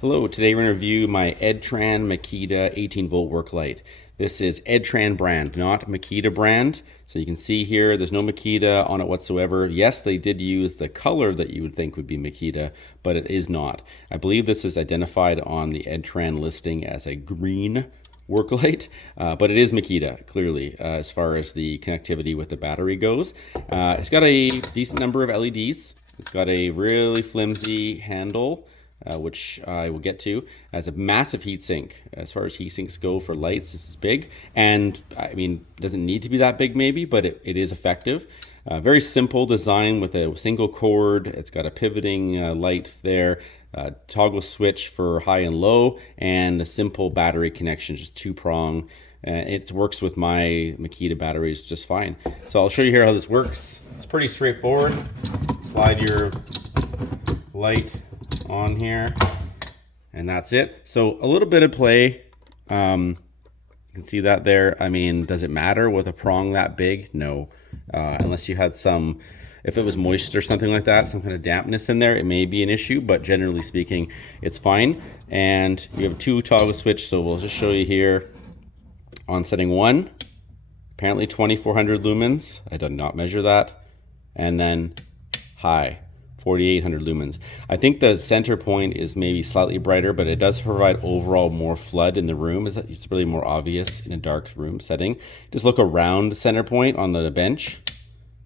Hello, today we're going to review my Edtran Makita 18 volt work light. This is Edtran brand, not Makita brand. So you can see here, there's no Makita on it whatsoever. Yes, they did use the color that you would think would be Makita, but it is not. I believe this is identified on the Edtran listing as a green work light, but it is Makita, clearly, as far as the connectivity with the battery goes. It's got a decent number of LEDs. It's got a really flimsy handle, which I will get to, as a massive heatsink. As far as heatsinks go for lights, this is big. And I mean, doesn't need to be that big maybe, but it is effective. Very simple design with a single cord. It's got a pivoting light there, toggle switch for high and low, and a simple battery connection, just two-prong. It works with my Makita batteries just fine. So I'll show you here how this works. It's pretty straightforward. Slide your light on here, and that's it. So a little bit of play. You can see that there. I mean, does it matter with a prong that big? No, unless you had some, if it was moist or something like that, some kind of dampness in there, it may be an issue, but generally speaking, it's fine. And we have a two toggle switch, so we'll just show you here on setting 1, apparently 2400 lumens. I did not measure that. And then high, 4800 lumens. I think the center point is maybe slightly brighter, but it does provide overall more flood in the room. It's really more obvious in a dark room setting. Just look around the center point on the bench.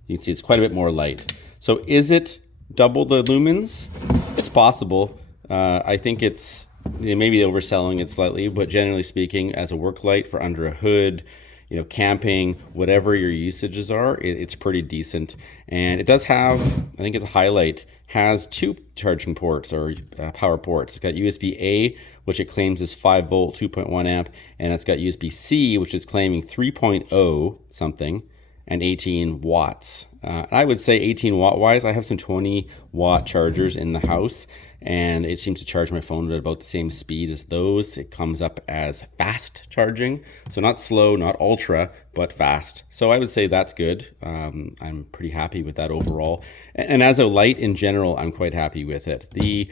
You can see it's quite a bit more light. So is it double the lumens? It's possible. I think it's maybe overselling it slightly, but generally speaking, as a work light for under a hood, you know, camping, whatever your usages are, it's pretty decent. And it does have, I think it's a highlight, has 2 charging ports or power ports. It's got USB-A, which it claims is 5 volt, 2.1 amp, and it's got USB-C, which is claiming 3.0 something, and 18 watts. I would say 18 watt wise, I have some 20 watt chargers in the house, and it seems to charge my phone at about the same speed as those. It comes up as fast charging, so not slow, not ultra, but fast. So I would say that's good. I'm pretty happy with that overall. And as a light in general, I'm quite happy with it. The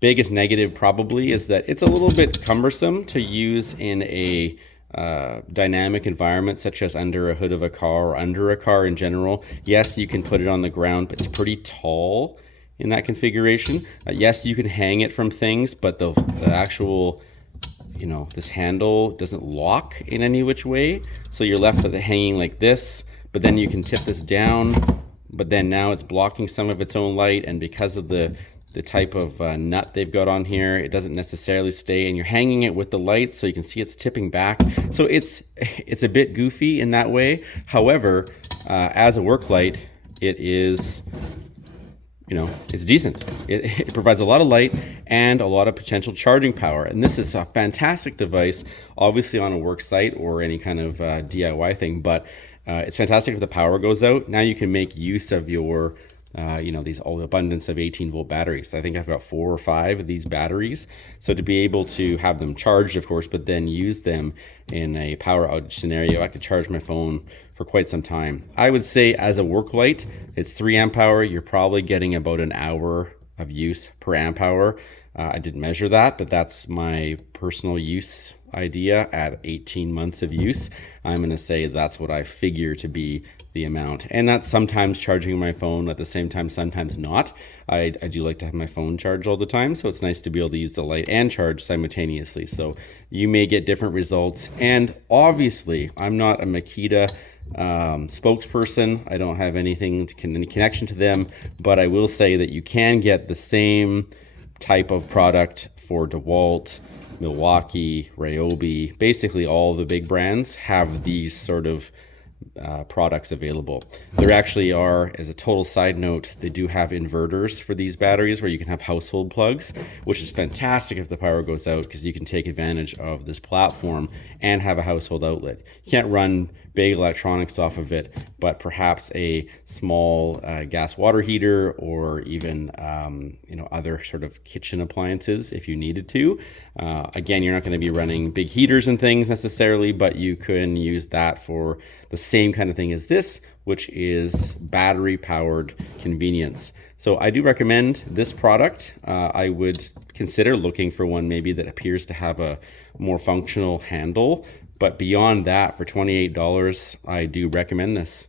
biggest negative probably is that it's a little bit cumbersome to use in a dynamic environment, such as under a hood of a car or under a car in general. Yes, you can put it on the ground, but it's pretty tall in that configuration. Yes, you can hang it from things, but the actual, you know, this handle doesn't lock in any which way. So you're left with it hanging like this, but then you can tip this down, but then now it's blocking some of its own light. And because of the type of nut they've got on here, it doesn't necessarily stay, and you're hanging it with the lights, so you can see it's tipping back. So it's a bit goofy in that way. However, as a work light, it is, you know, it's decent. It provides a lot of light and a lot of potential charging power. And this is a fantastic device, obviously on a work site or any kind of DIY thing, but it's fantastic if the power goes out. Now you can make use of your you know, these all abundance of 18 volt batteries. I think I've got 4 or 5 of these batteries. So to be able to have them charged, of course, but then use them in a power outage scenario, I could charge my phone for quite some time. I would say as a work light, it's 3 amp hour. You're probably getting about an hour of use per amp hour. I didn't measure that, but that's my personal use idea at 18 months of use. I'm going to say that's what I figure to be the amount. And that's sometimes charging my phone at the same time, sometimes not. I do like to have my phone charged all the time, so it's nice to be able to use the light and charge simultaneously. So you may get different results. And obviously, I'm not a Makita spokesperson. I don't have any connection to them, but I will say that you can get the same type of product for DeWalt, Milwaukee, Ryobi. Basically all the big brands have these sort of products available. There actually are, as a total side note, they do have inverters for these batteries where you can have household plugs, which is fantastic if the power goes out, because you can take advantage of this platform and have a household outlet. You can't run big electronics off of it, but perhaps a small gas water heater, or even you know, other sort of kitchen appliances if you needed to. Again, you're not going to be running big heaters and things necessarily, but you can use that for the same kind of thing as this, which is battery powered convenience. So I do recommend this product. I would consider looking for one maybe that appears to have a more functional handle, but beyond that, for $28, I do recommend this.